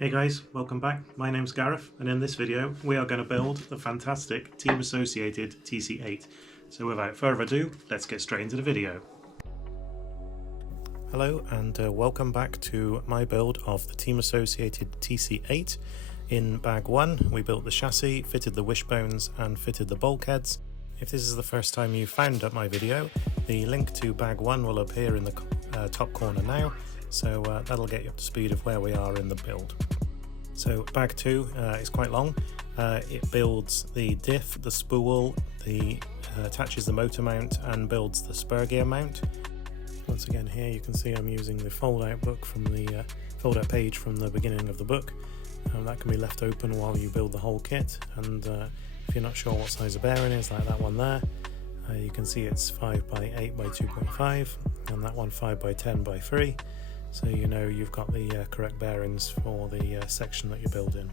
Hey guys, welcome back. My name's Gareth, and in this video we are going to build the fantastic team associated TC8. So without further ado, let's get straight into the video. Hello and welcome back to my build of the team associated TC8. In bag 1 we built the chassis, fitted the wishbones and fitted the bulkheads. If this is the first time you found my video, the link to bag 1 will appear in the top corner now. So that'll get you up to speed of where we are in the build. So bag 2 is quite long. It builds the diff, the spool, attaches the motor mount and builds the spur gear mount. Once again here you can see I'm using the fold-out book from the fold-out page from the beginning of the book. That can be left open while you build the whole kit, and if you're not sure what size a bearing is, like that one there, you can see it's 5x8 by 2.5 and that one 5x10 by 3. So you know you've got the correct bearings for the section that you're building.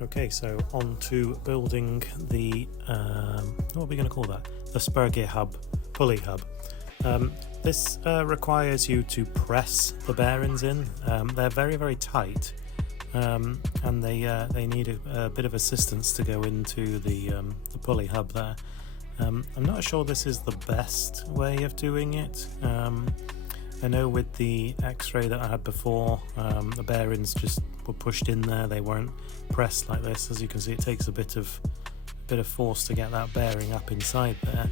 Okay, so on to building the, what are we going to call that? The spur gear hub, pulley hub. This requires you to press the bearings in. They're very tight, and they need a bit of assistance to go into the pulley hub there. I'm not sure this is the best way of doing it. I know with the X-ray that I had before, the bearings just were pushed in there. They weren't pressed like this. As you can see, it takes a bit of force to get that bearing up inside there.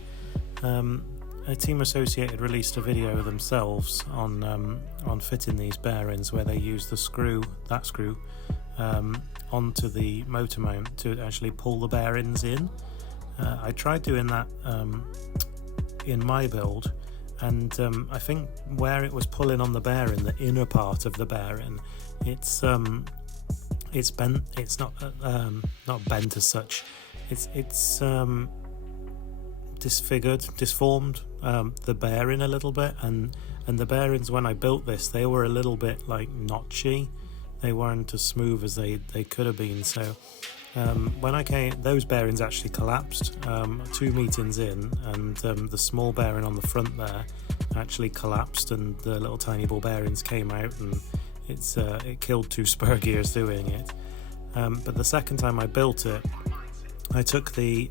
A Team Associated released a video themselves on fitting these bearings, where they use the screw onto the motor mount to actually pull the bearings in. I tried doing that in my build, and I think where it was pulling on the bearing, the inner part of the bearing, it's bent. It's not bent as such. It's disformed the bearing a little bit, and the bearings when I built this, they were a little bit like notchy. They weren't as smooth as they could have been. So when I came, those bearings actually collapsed 2 meetings in, and the small bearing on the front there actually collapsed, and the little tiny ball bearings came out, and it killed 2 spur gears doing it. But the second time I built it, I took the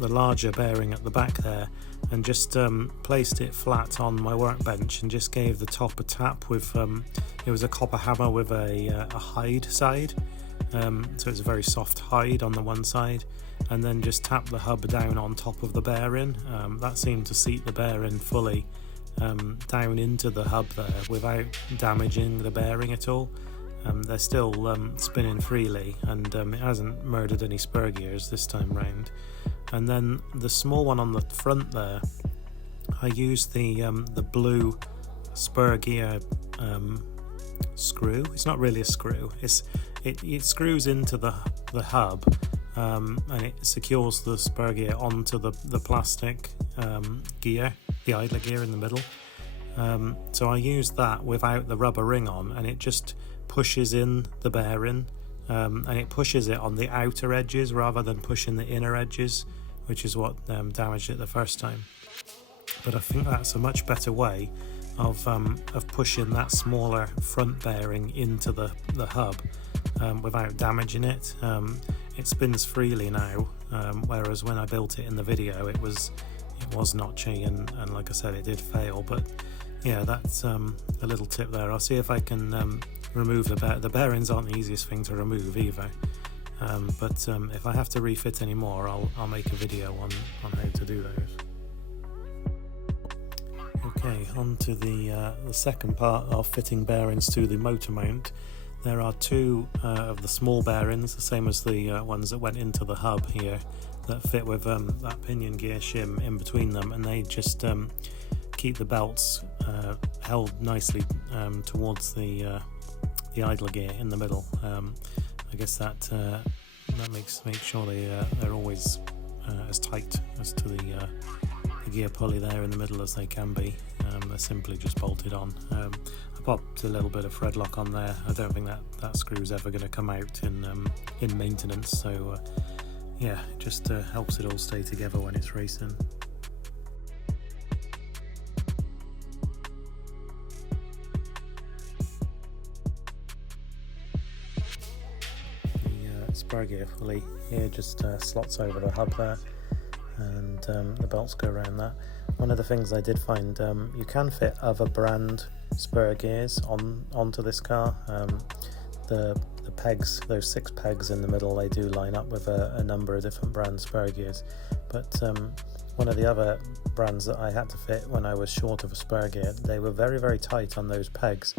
larger bearing at the back there and just placed it flat on my workbench and just gave the top a tap with it was a copper hammer with a hide side. So it's a very soft hide on the one side, and then just tap the hub down on top of the bearing. That seemed to seat the bearing fully down into the hub there without damaging the bearing at all. They're still spinning freely, and it hasn't murdered any spur gears this time round. And then the small one on the front there, I used the blue spur gear screw. It's not really a screw. It screws into the hub, and it secures the spur gear onto the plastic gear, the idler gear in the middle. So I used that without the rubber ring on, and it just pushes in the bearing, and it pushes it on the outer edges rather than pushing the inner edges, which is what damaged it the first time. But I think that's a much better way of pushing that smaller front bearing into the hub without damaging it. It spins freely now, whereas when I built it in the video it was notchy, and like I said, it did fail. But yeah, that's a little tip there. I'll see if I can remove the bearings. Aren't the easiest thing to remove either, but if I have to refit any more, I'll make a video on how to do those. Okay, on to the second part of fitting bearings to the motor mount. There are 2 of the small bearings, the same as the ones that went into the hub here, that fit with that pinion gear shim in between them, and they just keep the belts held nicely towards the idler gear in the middle. I guess that makes sure they're always as tight as to the gear pulley there in the middle as they can be. They're simply just bolted on. I popped a little bit of thread lock on there. I don't think that screw's ever going to come out in maintenance, so yeah, it just helps it all stay together when it's racing. spur gear pulley here just slots over the hub there, and the belts go around that. One of the things I did find, you can fit other brand spur gears onto this car. The pegs, those 6 pegs in the middle, they do line up with a number of different brand spur gears, but one of the other brands that I had to fit when I was short of a spur gear, they were very, very tight on those pegs,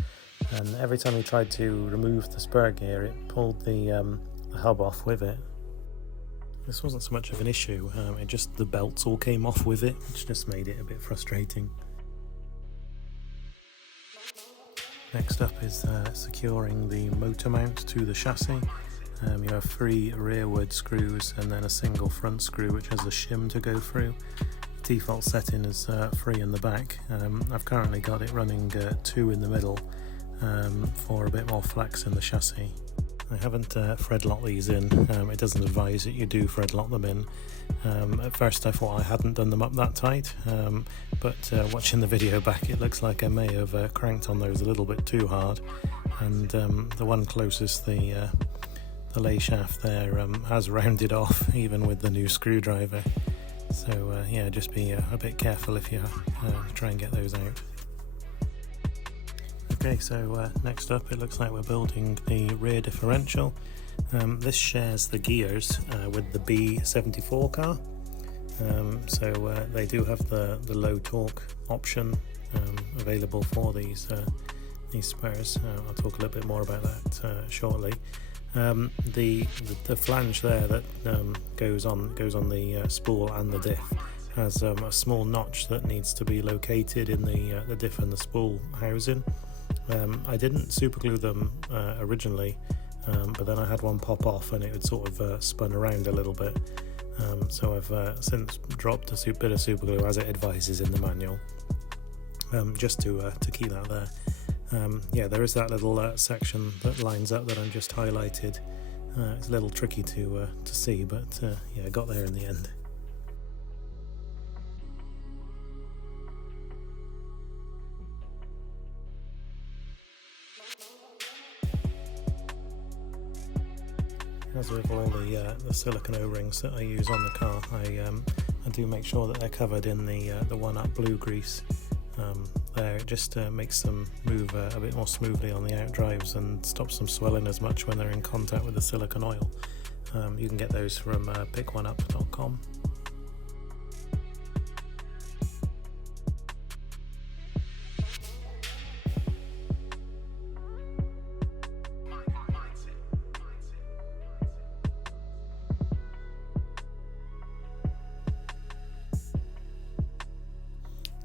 and every time you tried to remove the spur gear, it pulled the hub off with it. This wasn't so much of an issue, it just the belts all came off with it, which just made it a bit frustrating. Next up is securing the motor mount to the chassis. You have 3 rearward screws and then a single front screw which has a shim to go through. Default setting is 3 in the back. I've currently got it running 2 in the middle for a bit more flex in the chassis. I haven't thread locked these in. It doesn't advise that you do thread lock them in. At first I thought I hadn't done them up that tight, but watching the video back it looks like I may have cranked on those a little bit too hard, and the one closest the lay shaft there has rounded off even with the new screwdriver. So yeah, just be a bit careful if you try and get those out. Okay, so next up it looks like we're building the rear differential. This shares the gears with the B74 car, so they do have the low torque option available for these spurs. I'll talk a little bit more about that shortly. The flange there that goes on the spool and the diff has a small notch that needs to be located in the diff and the spool housing. I didn't super glue them originally, but then I had one pop off and it had sort of spun around a little bit, so I've since dropped a bit of super glue as it advises in the manual, just to keep that there. Yeah, there is that little section that lines up that I'm just highlighted. It's a little tricky to see, but yeah, I got there in the end. As with all the silicone O-rings that I use on the car, I do make sure that they're covered in the 1-up blue grease. There, it just makes them move a bit more smoothly on the outdrives and stops them swelling as much when they're in contact with the silicone oil. You can get those from pickoneup.com.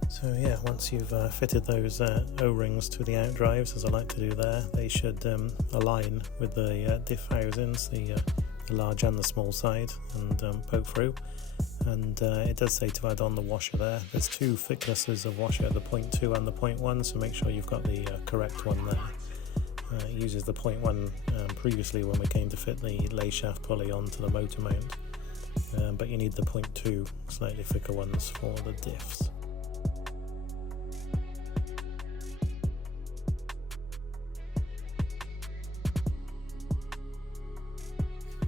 So yeah, once you've fitted those O-rings to the outdrives, as I like to do there, they should align with the diff housings, the large and the small side, and poke through. And it does say to add on the washer there. There's 2 thicknesses of washer, the 0.2 and the 0.1, so make sure you've got the correct one there. It uses the 0.1 previously when we came to fit the lay shaft pulley onto the motor mount, but you need the 0.2 slightly thicker ones for the diffs.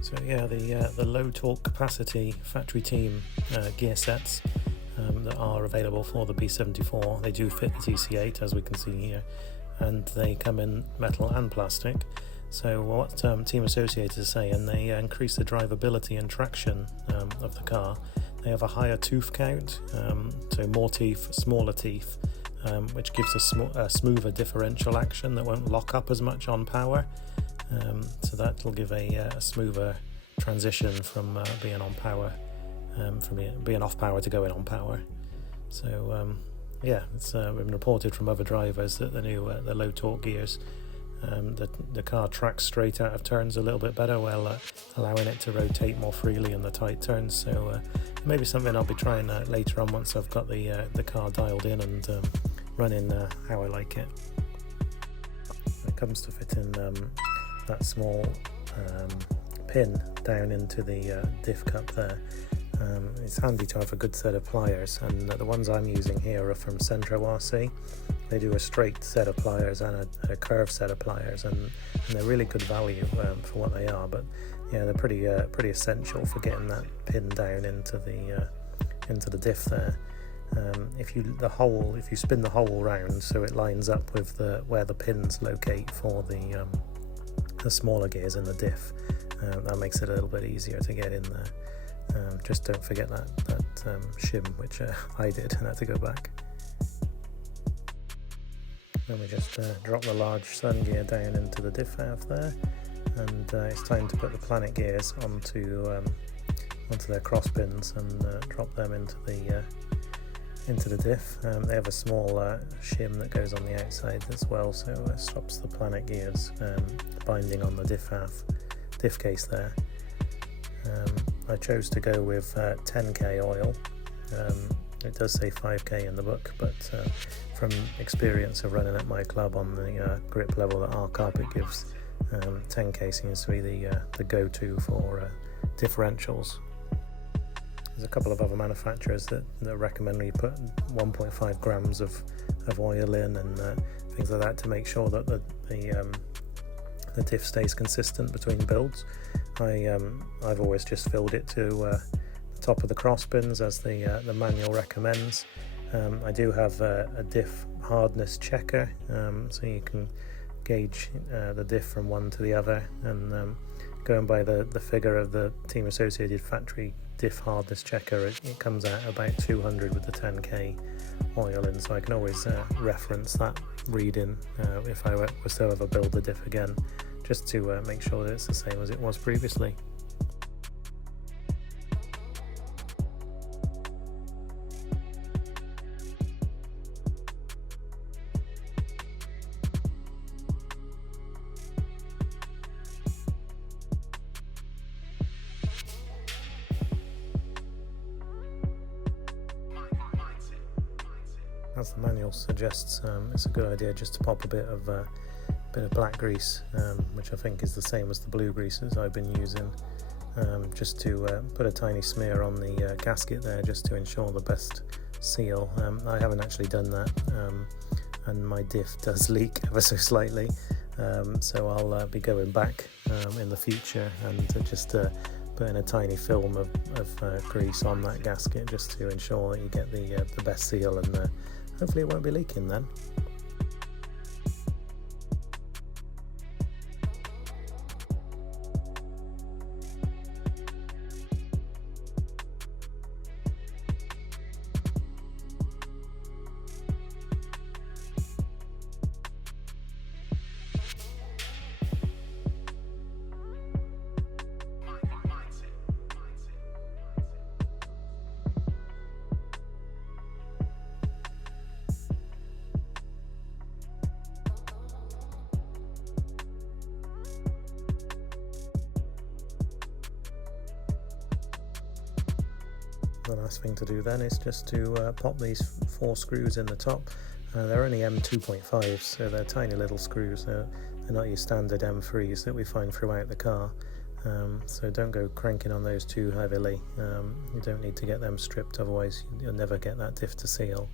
So yeah, the low torque capacity factory team gear sets that are available for the B74, they do fit the TC8 as we can see here, and they come in metal and plastic. So what Team Associated is saying, they increase the drivability and traction of the car. They have a higher tooth count, so more teeth, smaller teeth, which gives a smoother differential action that won't lock up as much on power. So that will give a smoother transition from being on power, from being off power to going on power. So yeah, it's been reported from other drivers that the new the low torque gears, the car tracks straight out of turns a little bit better, while allowing it to rotate more freely in the tight turns. So maybe something I'll be trying later on once I've got the car dialed in and running how I like it. When it comes to fitting that small pin down into the diff cup there, it's handy to have a good set of pliers, and the ones I'm using here are from Centro RC. They do a straight set of pliers and a curved set of pliers, and they're really good value for what they are. But yeah, they're pretty essential for getting that pin down into the diff there. If you spin the hole round so it lines up with where the pins locate for the smaller gears in the diff, that makes it a little bit easier to get in there. Just don't forget that shim, which I did and had to go back. Then we just drop the large sun gear down into the diff valve there, and it's time to put the planet gears onto their cross pins and drop them into the diff. They have a small shim that goes on the outside as well, so it stops the planet gears binding on the diff case there. I chose to go with 10k oil. It does say 5k in the book, but from experience of running at my club on the grip level that our carpet gives, 10k seems to be the go-to for differentials. There's a couple of other manufacturers that recommend you put 1.5 grams of oil in and things like that to make sure that the diff stays consistent between builds. I've always just filled it to the top of the cross pins as the manual recommends. I do have a diff hardness checker, so you can gauge the diff from one to the other, and going by the figure of the Team Associated factory diff hardness checker, it comes out about 200 with the 10k oil in, so I can always reference that reading if I was to ever build the diff again, just to make sure that it's the same as it was previously. As the manual suggests, it's a good idea just to pop a bit of black grease, which I think is the same as the blue greases I've been using, just to put a tiny smear on the gasket there, just to ensure the best seal. I haven't actually done that, and my diff does leak ever so slightly, so I'll be going back in the future and just putting a tiny film of grease on that gasket, just to ensure that you get the best seal, and hopefully it won't be leaking then. The last thing to do then is just to pop these 4 screws in the top. They're only M2.5s, so they're tiny little screws. They're not your standard M3s that we find throughout the car, so don't go cranking on those too heavily. You don't need to get them stripped, otherwise you'll never get that diff to seal.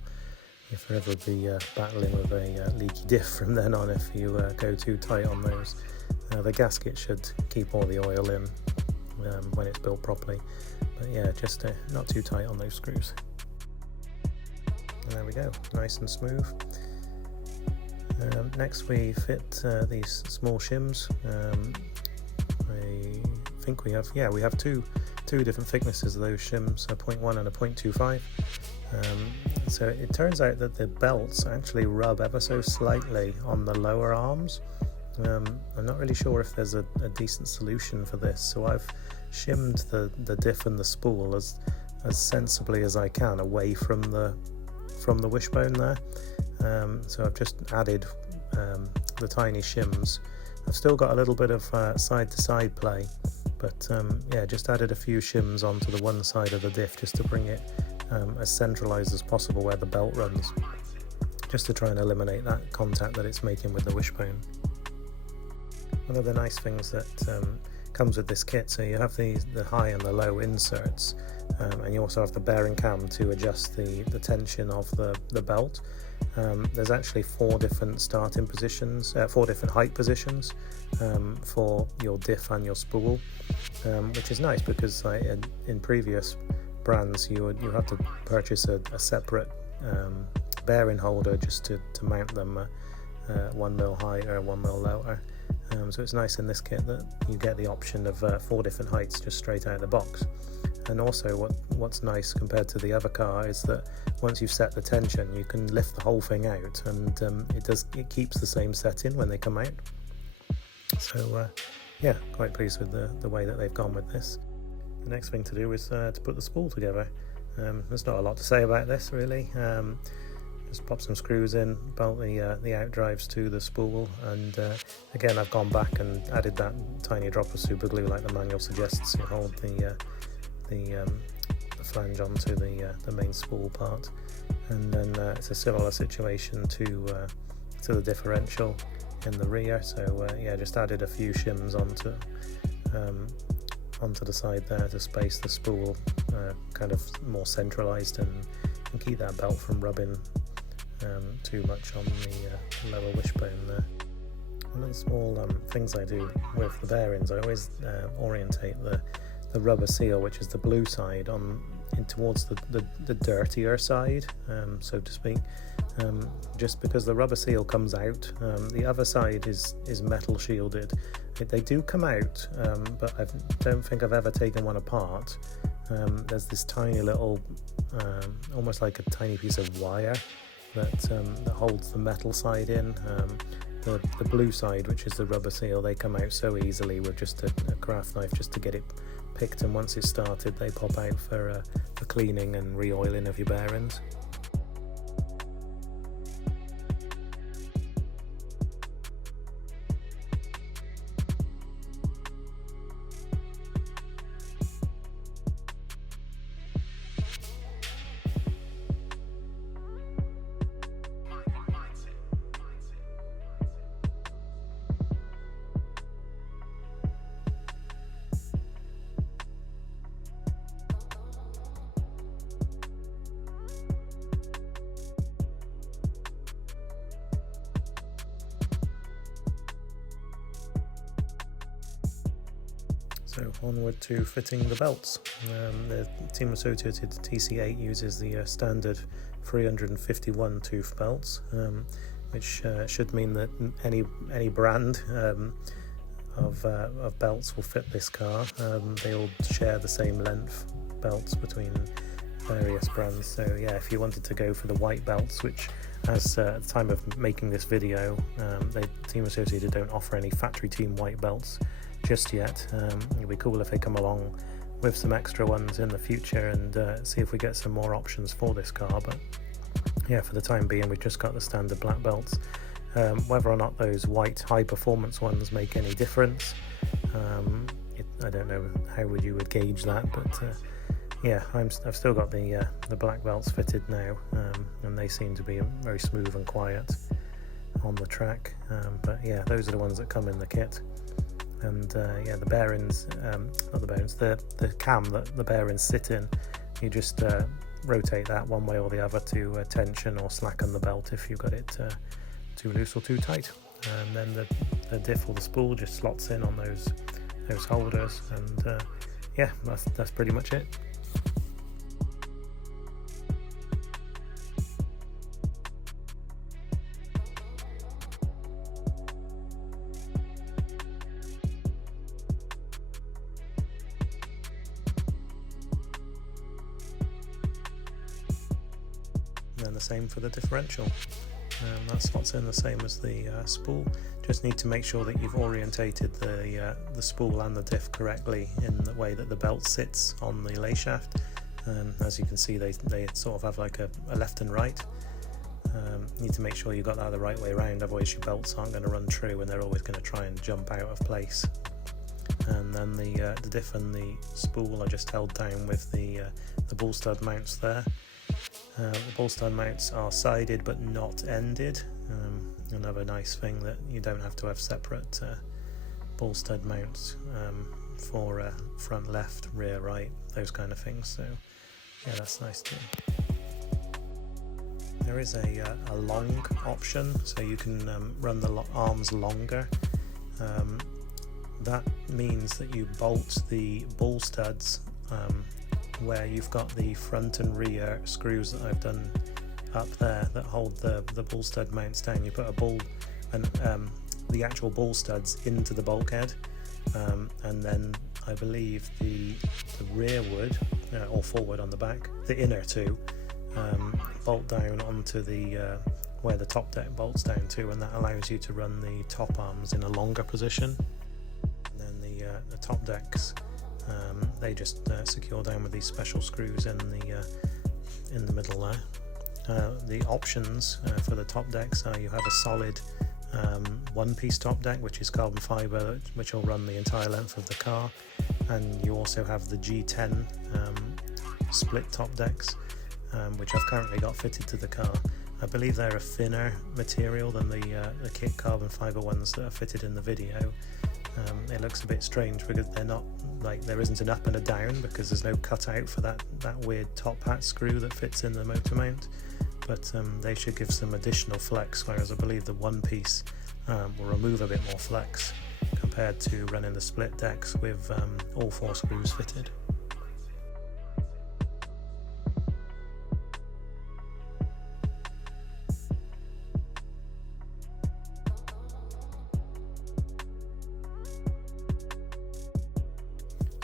You'll forever be battling with a leaky diff from then on if you go too tight on those. The gasket should keep all the oil in when it's built properly, but yeah, just not too tight on those screws. And there we go, nice and smooth. Next we fit these small shims. I think we have two different thicknesses of those shims, a 0.1 and a 0.25. So it turns out that the belts actually rub ever so slightly on the lower arms. I'm not really sure if there's a decent solution for this, so I've shimmed the diff and the spool as sensibly as I can away from the wishbone there. So I've just added the tiny shims. I've still got a little bit of side to side play, but yeah, just added a few shims onto the one side of the diff just to bring it as centralized as possible where the belt runs, just to try and eliminate that contact that it's making with the wishbone. One of the nice things that comes with this kit, so you have the high and the low inserts. and you also have the bearing cam to adjust the tension of the belt. There's actually 4 different starting positions, 4 different height positions for your diff and your spool, which is nice because in previous brands you have to purchase a separate bearing holder just to mount them 1 mil higher or 1 mil lower. So it's nice in this kit that you get the option of 4 different heights just straight out of the box. And also what's nice compared to the other car is that once you've set the tension, you can lift the whole thing out, and it keeps the same setting when they come out. So yeah, quite pleased with the way that they've gone with this. The next thing to do is to put the spool together. There's not a lot to say about this really. Just pop some screws in, bolt the outdrives to the spool, and again I've gone back and added that tiny drop of super glue like the manual suggests to hold the flange onto the main spool part. And then it's a similar situation to the differential in the rear. So yeah, just added a few shims onto the side there to space the spool kind of more centralized and keep that belt from rubbing too much on the lower wishbone there. One of the small things I do with the bearings, I always orientate the rubber seal, which is the blue side, in towards the dirtier side, so to speak, just because the rubber seal comes out. The other side is metal shielded. They do come out, but I don't think I've ever taken one apart. There's this tiny little, almost like a tiny piece of wire that holds the metal side in. The blue side, which is the rubber seal, they come out so easily with just a craft knife just to get it picked, and once it's started they pop out for cleaning and re-oiling of your bearings. So onward to fitting the belts. The Team Associated TC8 uses the standard 351 tooth belts, which should mean that any brand of belts will fit this car. They all share the same length belts between various brands. So yeah, if you wanted to go for the white belts, which as at the time of making this video, Team Associated don't offer any factory team white belts just yet. It'd be cool if they come along with some extra ones in the future and see if we get some more options for this car. But yeah, for the time being we've just got the standard black belts. Whether or not those white high performance ones make any difference, I don't know how you would gauge that, but yeah, I've still got the black belts fitted now, and they seem to be very smooth and quiet on the track. But yeah, those are the ones that come in the kit. And yeah, the bearings, not the bearings, the cam that the bearings sit in, you just rotate that one way or the other to tension or slacken the belt if you've got it too loose or too tight. And then the diff or the spool just slots in on those holders, and yeah, that's pretty much it. And the same for the differential. That slots in the same as the spool. Just need to make sure that you've orientated the spool and the diff correctly in the way that the belt sits on the lay shaft. As you can see, they sort of have like a left and right. You need to make sure you've got that the right way around, otherwise your belts aren't going to run true and they're always going to try and jump out of place. And then the diff and the spool are just held down with the ball stud mounts there. The ball stud mounts are sided but not ended. Another nice thing that you don't have to have separate ball stud mounts for front left, rear right, those kind of things. So Yeah, that's nice too. There is a long option, so you can run the arms longer. That means that you bolt the ball studs where you've got the front and rear screws that I've done up there that hold the ball stud mounts down. You put a ball and the actual ball studs into the bulkhead, and then I believe the rear wood or forward on the back, the inner two, bolt down onto the where the top deck bolts down to, and that allows you to run the top arms in a longer position. And then the top decks, they just secure down with these special screws in the middle there. The options for the top decks are you have a solid one-piece top deck, which is carbon fibre, which will run the entire length of the car, and you also have the G10 split top decks, which I've currently got fitted to the car. I believe they're a thinner material than the kit carbon fibre ones that are fitted in the video. It looks a bit strange because they're not, like, there isn't an up and a down because there's no cutout for that weird top hat screw that fits in the motor mount, but they should give some additional flex, whereas I believe the one piece will remove a bit more flex compared to running the split decks with all 4 screws fitted.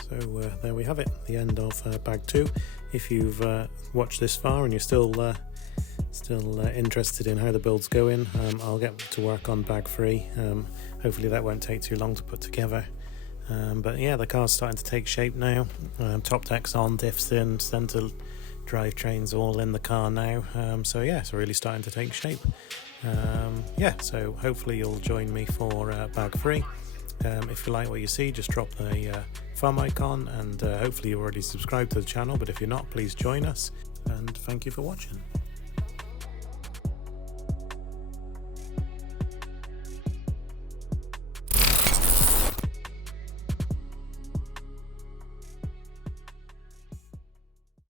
So there we have it, the end of bag 2. If you've watched this far and you're still interested in how the build's going, I'll get to work on bag 3. Hopefully that won't take too long to put together. But yeah, the car's starting to take shape now. Top deck's on, diffs in, centre drivetrains all in the car now. So yeah, it's really starting to take shape. Yeah, so hopefully you'll join me for bag 3. If you like what you see, just drop the thumb icon, and hopefully you're already subscribed to the channel, but if you're not, please join us, and thank you for watching.